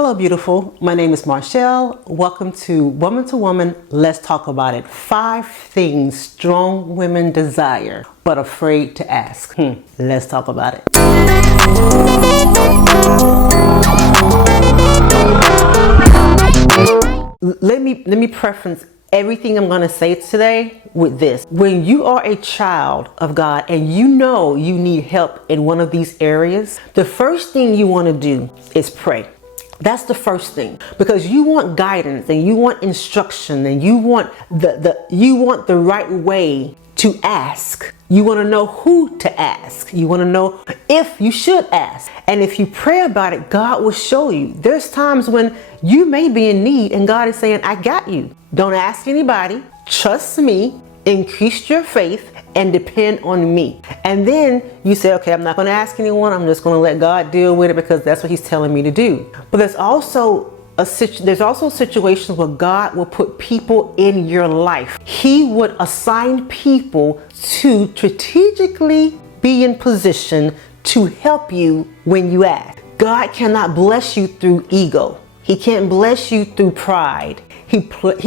Hello, beautiful. My name is Marshall. Welcome to Woman2Woman. Let's talk about it. 5 things strong women desire but afraid to ask. Let's talk about it. Let me preference everything I'm going to say today with this. When you are a child of God and you know you need help in one of these areas, the first thing you want to do is pray. That's the first thing, because you want guidance and you want instruction and you want the right way to ask. You want to know who to ask. You want to know if you should ask. And if you pray about it, God will show you. There's times when you may be in need and God is saying, I got you. Don't ask anybody. Trust me. Increase your faith and depend on me. And then you say, okay, I'm not going to ask anyone. I'm just going to let God deal with it because that's what he's telling me to do. But there's also situations where God will put people in your life. He would assign people to strategically be in position to help you when you ask. God cannot bless you through ego. He can't bless you through pride. He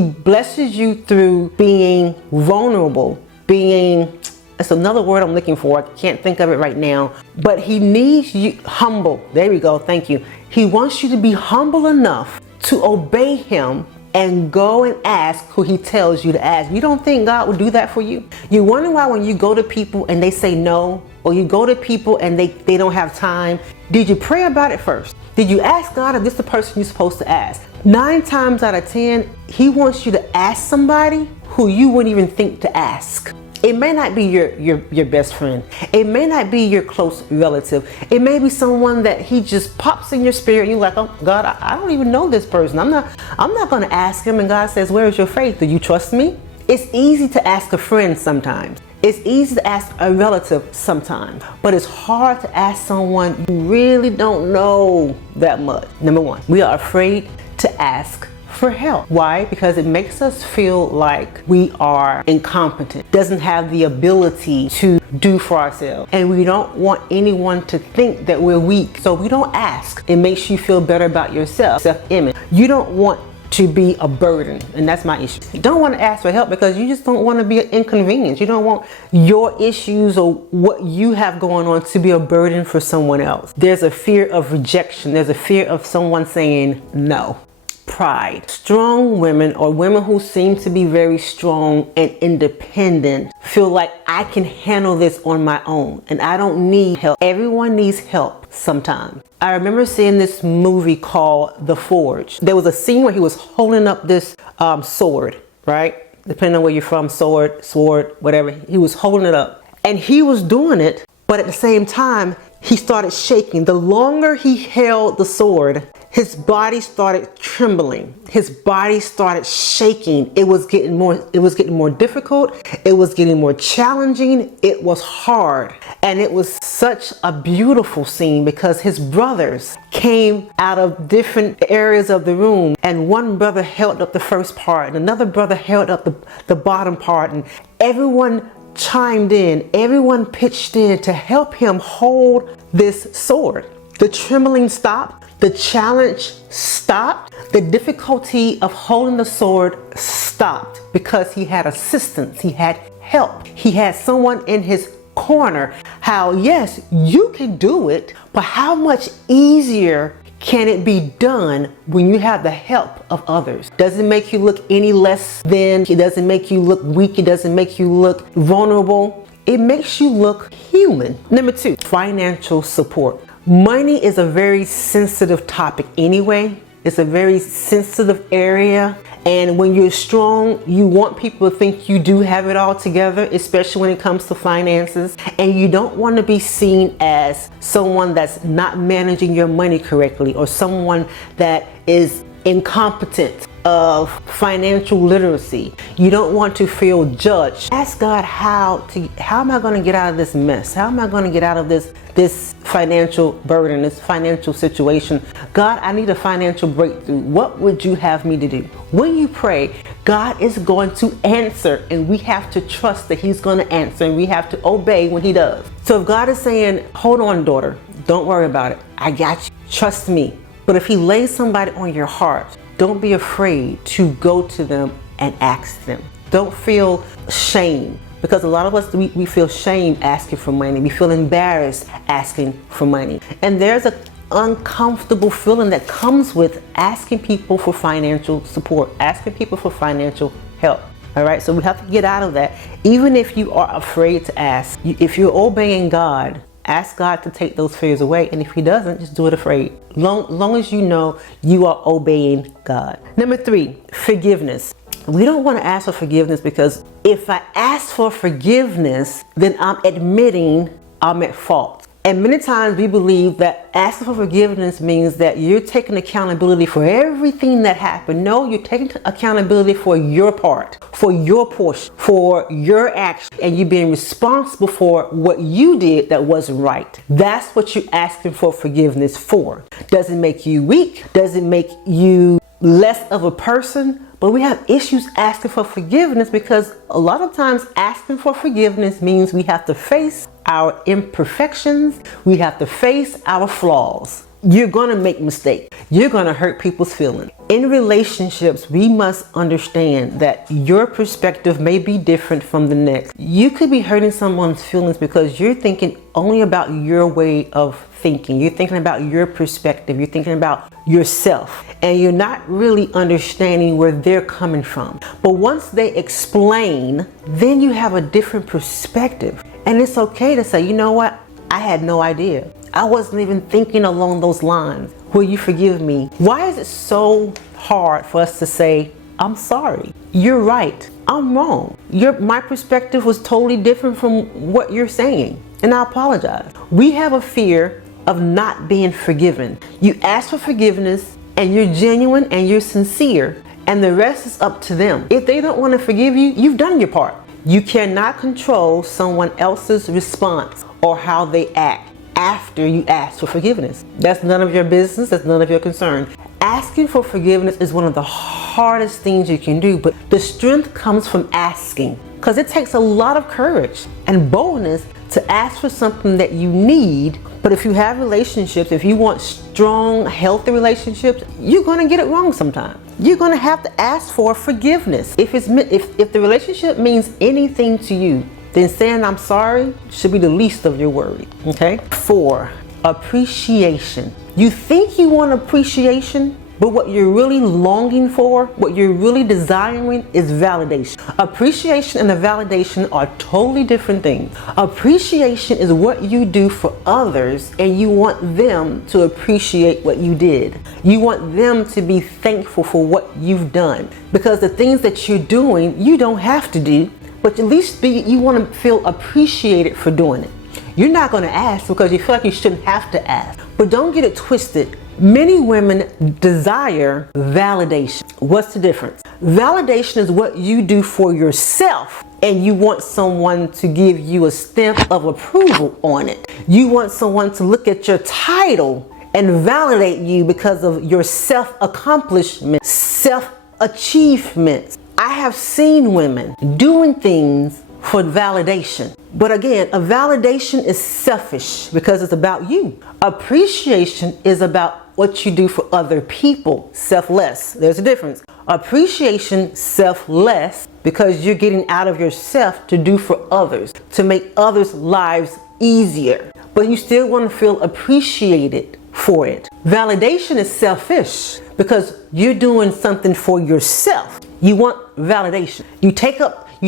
blesses you through being vulnerable, that's another word I'm looking for. I can't think of it right now. But he needs you humble. There we go. Thank you. He wants you to be humble enough to obey him and go and ask who he tells you to ask. You don't think God would do that for you? You wonder why when you go to people and they say no, or you go to people and they don't have time. Did you pray about it first? Did you ask God if this is the person you're supposed to ask? 9 times out of 10, he wants you to ask somebody who you wouldn't even think to ask. It may not be your best friend. It may not be your close relative. It may be someone that he just pops in your spirit. You're like, oh God, I don't even know this person. I'm not going to ask him. And God says, where is your faith? Do you trust me? It's easy to ask a friend sometimes. It's easy to ask a relative sometimes, but it's hard to ask someone you really don't know that much. Number 1, we are afraid to ask for help. Why? Because it makes us feel like we are incompetent, doesn't have the ability to do for ourselves. And we don't want anyone to think that we're weak. So we don't ask. It makes you feel better about yourself, self-image. You don't want to be a burden, and that's my issue. You don't want to ask for help because you just don't want to be an inconvenience. You don't want your issues or what you have going on to be a burden for someone else. There's a fear of rejection. There's a fear of someone saying no. Pride. Strong women, or women who seem to be very strong and independent, feel like I can handle this on my own and I don't need help. Everyone needs help sometimes. I remember seeing this movie called The Forge. There was a scene where he was holding up this sword, right? Depending on where you're from, sword, whatever. He was holding it up and he was doing it, but at the same time, he started shaking. The longer he held the sword, his body started trembling. His body started shaking. It was getting more difficult. It was getting more challenging. It was hard. And it was such a beautiful scene because his brothers came out of different areas of the room, and one brother held up the first part and another brother held up the bottom part, and everyone chimed in. Everyone pitched in to help him hold this sword. The trembling stopped. The challenge stopped. The difficulty of holding the sword stopped because he had assistance. He had help. He had someone in his corner. How, yes, you can do it, but how much easier can it be done when you have the help of others? Doesn't make you look any less than. It doesn't make you look weak. It doesn't make you look vulnerable. It makes you look human. Number 2, financial support. Money is a very sensitive topic anyway. It's a very sensitive area. And when you're strong, you want people to think you do have it all together, especially when it comes to finances. And you don't want to be seen as someone that's not managing your money correctly, or someone that is incompetent of financial literacy. You don't want to feel judged. Ask God, how am I going to get out of this mess? How am I going to get out of this financial burden, this financial situation? God, I need a financial breakthrough. What would you have me to do? When you pray, God is going to answer, and we have to trust that he's going to answer, and we have to obey when he does. So if God is saying, hold on, daughter, don't worry about it. I got you. Trust me. But if he lays somebody on your heart, don't be afraid to go to them and ask them. Don't feel shame, because a lot of us, we feel shame asking for money. We feel embarrassed asking for money. And there's an uncomfortable feeling that comes with asking people for financial support, asking people for financial help. All right, so we have to get out of that. Even if you are afraid to ask, if you're obeying God, ask God to take those fears away. And if he doesn't, just do it afraid. Long as you know you are obeying God. Number 3, forgiveness. We don't want to ask for forgiveness, because if I ask for forgiveness, then I'm admitting I'm at fault. And many times we believe that asking for forgiveness means that you're taking accountability for everything that happened. No, you're taking accountability for your part, for your portion, for your action, and you're being responsible for what you did that wasn't right. That's what you're asking for forgiveness for. Doesn't make you weak, doesn't make you less of a person. But we have issues asking for forgiveness, because a lot of times asking for forgiveness means we have to face our imperfections. We have to face our flaws. You're going to make mistakes. You're going to hurt people's feelings. In relationships, we must understand that your perspective may be different from the next. You could be hurting someone's feelings because you're thinking only about your way of thinking. You're thinking about your perspective. You're thinking about yourself. And you're not really understanding where they're coming from. But once they explain, then you have a different perspective. And it's okay to say, you know what? I had no idea. I wasn't even thinking along those lines. Will you forgive me? Why is it so hard for us to say, I'm sorry. You're right. I'm wrong. My perspective was totally different from what you're saying. And I apologize. We have a fear of not being forgiven. You ask for forgiveness and you're genuine and you're sincere, and the rest is up to them. If they don't want to forgive you, you've done your part. You cannot control someone else's response or how they act after you ask for forgiveness. That's none of your business. That's none of your concern. Asking for forgiveness is one of the hardest things you can do, but the strength comes from asking, because it takes a lot of courage and boldness to ask for something that you need. But if you have relationships, if you want strong, healthy relationships, you're going to get it wrong sometimes. You're going to have to ask for forgiveness. If the relationship means anything to you, then saying I'm sorry should be the least of your worries. Okay? 4, appreciation. You think you want appreciation, but what you're really longing for, what you're really desiring, is validation. Appreciation and the validation are totally different things. Appreciation is what you do for others, and you want them to appreciate what you did. You want them to be thankful for what you've done, because the things that you're doing, you don't have to do, but at least you want to feel appreciated for doing it. You're not going to ask because you feel like you shouldn't have to ask. But don't get it twisted. Many women desire validation. What's the difference? Validation is what you do for yourself, and you want someone to give you a stamp of approval on it. You want someone to look at your title and validate you because of your self-accomplishment, self-achievements. I have seen women doing things for validation. But again, a validation is selfish because it's about you. Appreciation is about what you do for other people, selfless. There's a difference. Appreciation, selfless, because you're getting out of yourself to do for others, to make others' lives easier. But you still want to feel appreciated for it. Validation is selfish because you're doing something for yourself. You want validation. You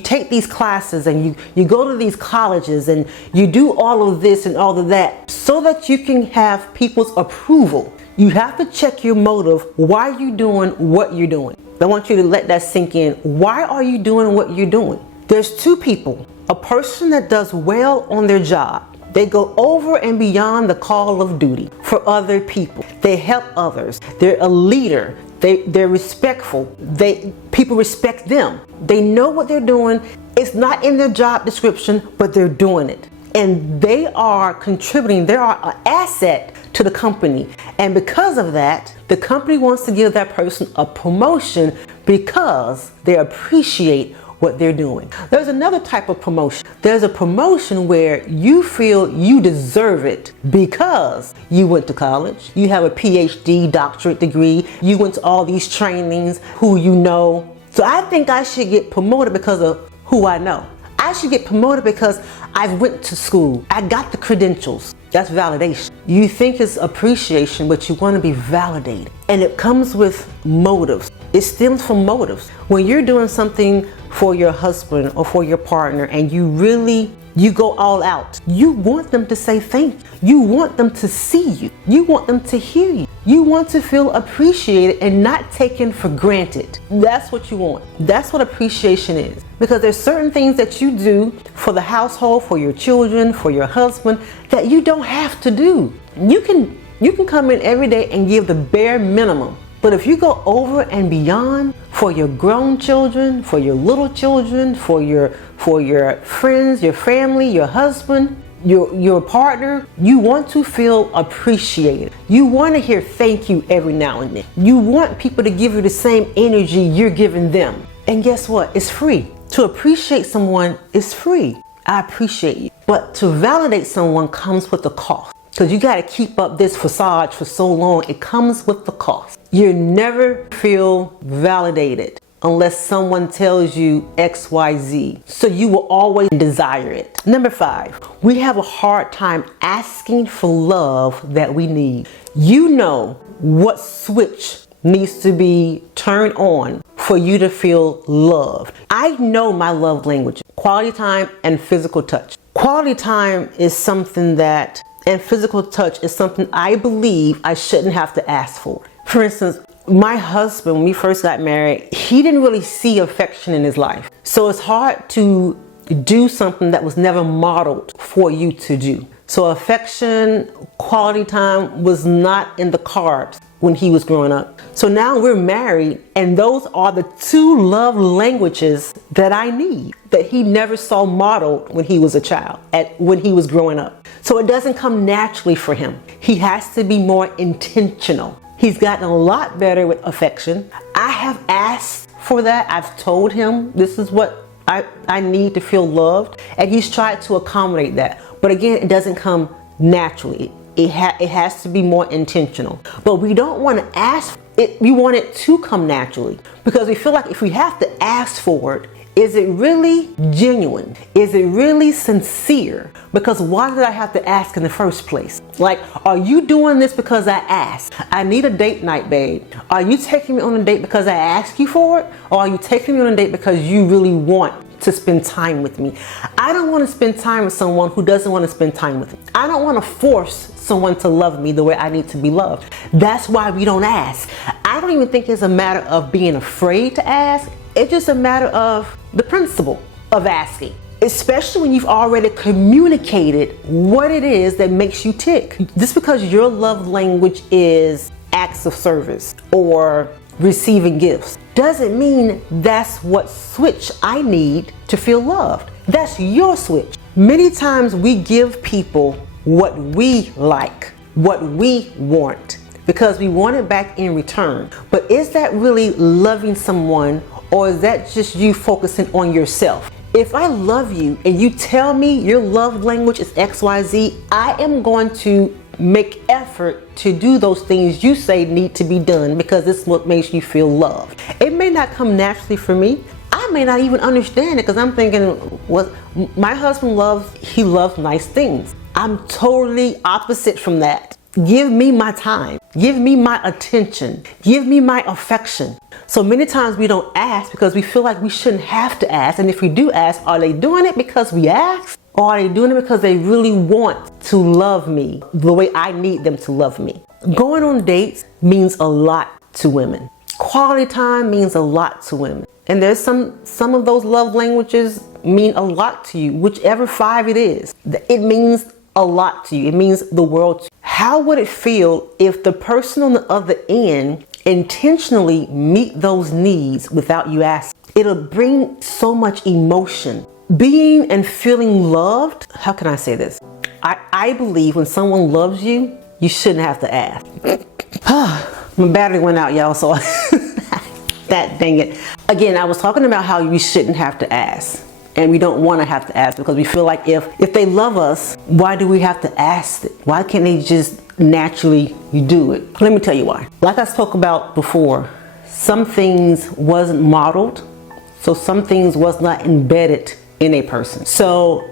take these classes and you go to these colleges and you do all of this and all of that so that you can have people's approval. You have to check your motive. Why are you doing what you're doing? I want you to let that sink in. Why are you doing what you're doing? There's two people. A person that does well on their job. They go over and beyond the call of duty for other people. They help others. They're a leader. They're respectful. People respect them. They know what they're doing. It's not in their job description, but they're doing it. And they are contributing. They are an asset to the company. And because of that, the company wants to give that person a promotion because they appreciate what they're doing. There's another type of promotion. There's a promotion where you feel you deserve it because you went to college, you have a PhD, doctorate degree, you went to all these trainings, who you know. So I think I should get promoted because of who I know. I should get promoted because I went to school. I got the credentials. That's validation. You think it's appreciation, but you want to be validated. And it comes with motives. It stems from motives. When you're doing something for your husband or for your partner and you go all out, you want them to say thank you. You want them to see you. You want them to hear you. You want to feel appreciated and not taken for granted. That's what you want. That's what appreciation is. Because there's certain things that you do for the household, for your children, for your husband, that you don't have to do. You can come in every day and give the bare minimum. But if you go over and beyond for your grown children, for your little children, for your friends, your family, your husband, your partner, you want to feel appreciated. You want to hear thank you every now and then. You want people to give you the same energy you're giving them. And guess what? It's free. To appreciate someone is free. I appreciate you. But to validate someone comes with a cost. Because you got to keep up this facade for so long. It comes with the cost. You never feel validated unless someone tells you X, Y, Z. So you will always desire it. Number 5, we have a hard time asking for love that we need. You know what switch needs to be turned on for you to feel loved. I know my love language: quality time and physical touch. Quality time is something that, and physical touch is something I believe I shouldn't have to ask for. For instance, my husband, when we first got married, he didn't really see affection in his life. So it's hard to do something that was never modeled for you to do. So affection, quality time was not in the cards when he was growing up. So now we're married, and those are the 2 love languages that I need, that he never saw modeled when he was a child, when he was growing up. So it doesn't come naturally for him. He has to be more intentional. He's gotten a lot better with affection. I have asked for that. I've told him this is what I need to feel loved, and he's tried to accommodate that. But again, it doesn't come naturally. It has to be more intentional. But we don't want to ask it. We want it to come naturally, because we feel like if we have to ask for it, is it really genuine? Is it really sincere? Because why did I have to ask in the first place? Like, are you doing this because I asked? I need a date night, babe. Are you taking me on a date because I asked you for it? Or are you taking me on a date because you really want to spend time with me? I don't want to spend time with someone who doesn't want to spend time with me. I don't want to force someone to love me the way I need to be loved. That's why we don't ask. I don't even think it's a matter of being afraid to ask. It's just a matter of the principle of asking, especially when you've already communicated what it is that makes you tick. Just because your love language is acts of service or receiving gifts doesn't mean that's what switch I need to feel loved. That's your switch. Many times we give people what we like, what we want, because we want it back in return. But is that really loving someone, or is that just you focusing on yourself? If I love you and you tell me your love language is XYZ, I am going to make effort to do those things you say need to be done, because this is what makes you feel loved. It may not come naturally for me. I may not even understand it, because I'm thinking, what my husband loves, he loves nice things. I'm totally opposite from that. Give me my time. Give me my attention. Give me my affection. So many times we don't ask because we feel like we shouldn't have to ask. And if we do ask, are they doing it because we asked? Or are they doing it because they really want to love me the way I need them to love me? Going on dates means a lot to women. Quality time means a lot to women. And there's some of those love languages mean a lot to you, whichever 5 it is. It means a lot to you. It means the world to you. How would it feel if the person on the other end intentionally meet those needs without you asking? It'll bring so much emotion. Being and feeling loved, how can I say this? I believe when someone loves you, you shouldn't have to ask. My battery went out, y'all, so That dang it. Again, I was talking about how we shouldn't have to ask. And we don't want to have to ask because we feel like if they love us, why do we have to ask it? Why can't they just naturally do it? Let me tell you why. Like I spoke about before, some things wasn't modeled. So some things was not embedded in a person. So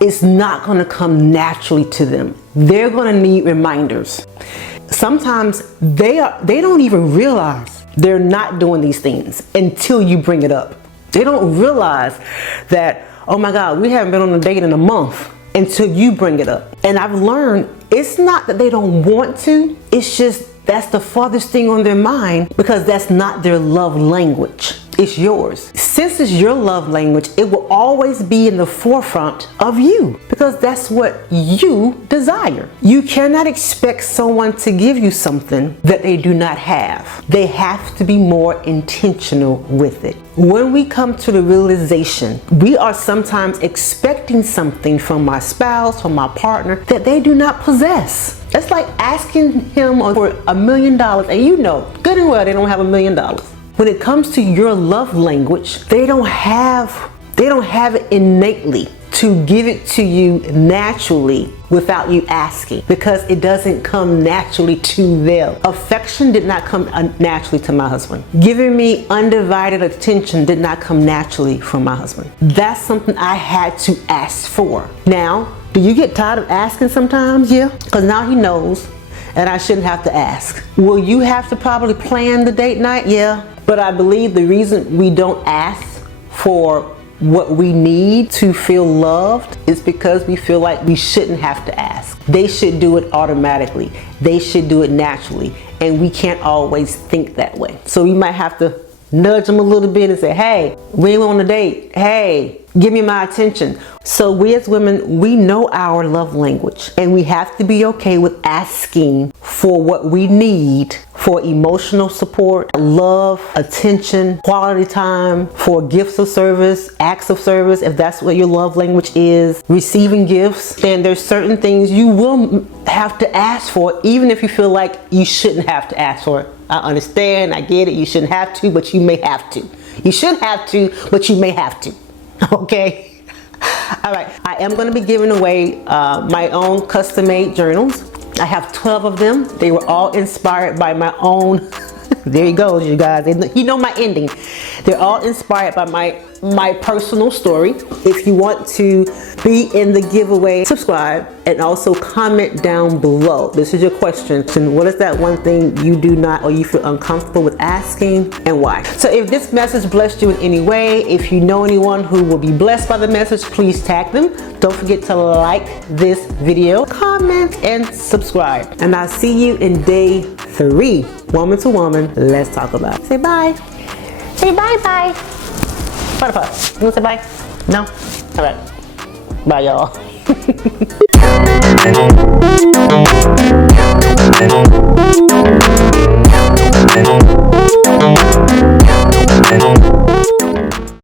it's not going to come naturally to them. They're going to need reminders. Sometimes they don't even realize they're not doing these things until you bring it up. They don't realize that, oh my God, we haven't been on a date in a month, until you bring it up. And I've learned it's not that they don't want to, it's just that's the farthest thing on their mind because that's not their love language. It's yours. Since it's your love language, it will always be in the forefront of you because that's what you desire. You cannot expect someone to give you something that they do not have. They have to be more intentional with it. When we come to the realization, we are sometimes expecting something from my spouse, from my partner that they do not possess. It's like asking him for $1 million and you know good and well they don't have $1 million. When it comes to your love language, they don't have it innately to give it to you naturally without you asking because it doesn't come naturally to them. Affection did not come naturally to my husband. Giving me undivided attention did not come naturally from my husband. That's something I had to ask for. Now, do you get tired of asking sometimes? Yeah, because now he knows and I shouldn't have to ask. Will you have to probably plan the date night? Yeah. But I believe the reason we don't ask for what we need to feel loved is because we feel like we shouldn't have to ask. They should do it automatically. They should do it naturally. And we can't always think that way. So we might have to nudge them a little bit and say, hey, we on a date. Hey, give me my attention. So we as women, we know our love language and we have to be okay with asking for what we need for emotional support, love, attention, quality time, for gifts of service, acts of service, if that's what your love language is, receiving gifts. And there's certain things you will have to ask for even if you feel like you shouldn't have to ask for it. I understand, I get it, you shouldn't have to, but you may have to. You shouldn't have to, but you may have to. Okay? All right, I am going to be giving away my own custom-made journals. I have 12 of them. They were all inspired by my own. There you go, you guys. You know my ending. They're all inspired by my personal story. If you want to be in the giveaway, subscribe and also comment down below. This is your question. What is that one thing you do not or you feel uncomfortable with asking and why? So if this message blessed you in any way, if you know anyone who will be blessed by the message, please tag them. Don't forget to like this video, comment, and subscribe. And I'll see you in day 3. Woman to woman, let's talk about it. Say bye. Say bye-bye. Butterfly. You want to say bye? No? All right. Bye, y'all.